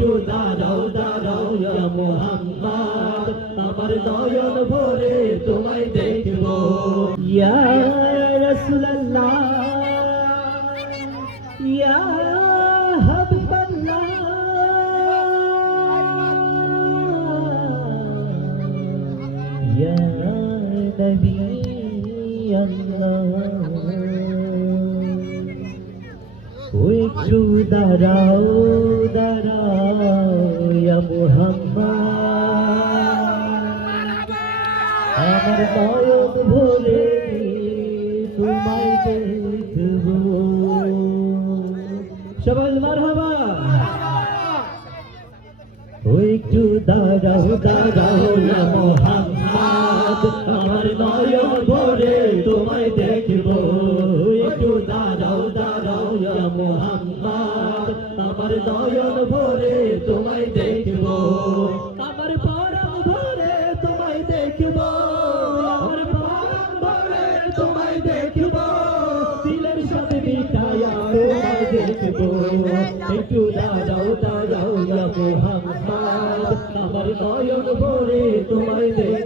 একটু দাঁড়াও দাঁড়াও ইয়া মুহাম্মদ আমার নয়ন ভরে তোমায় দেখবো ইয়া রাসূলুল্লাহ ইয়া হাবিবাল্লাহ ইয়া নবী আল্লাহ একটু দাঁড়াও দাঁড়াও ইয়া মুহাম্মদ আমার নয়ন ভরে তোমায় দেখবো সবাই মারহাবা একটু দাঁড়াও দাঁড়াও ইয়া মুহাম্মদ আমার নয়ন ভরে তোমায় দেখবো একটু দাঁড়াও দাঁড়াও ইয়া মুহাম্মদ আমার নয়ন ভরে তোমায় দেখবো আমার পরাণ ভরে তোমায় দেখবো আমার পরাণ ভরে তোমায় দেখবো দিলের সাথে মিটায়া তোমায় দেখবো একটু দাঁড়াও দাঁড়াও ইয়া মুহাম্মদ আমার নয়ন ভরে তোমায় দেখবো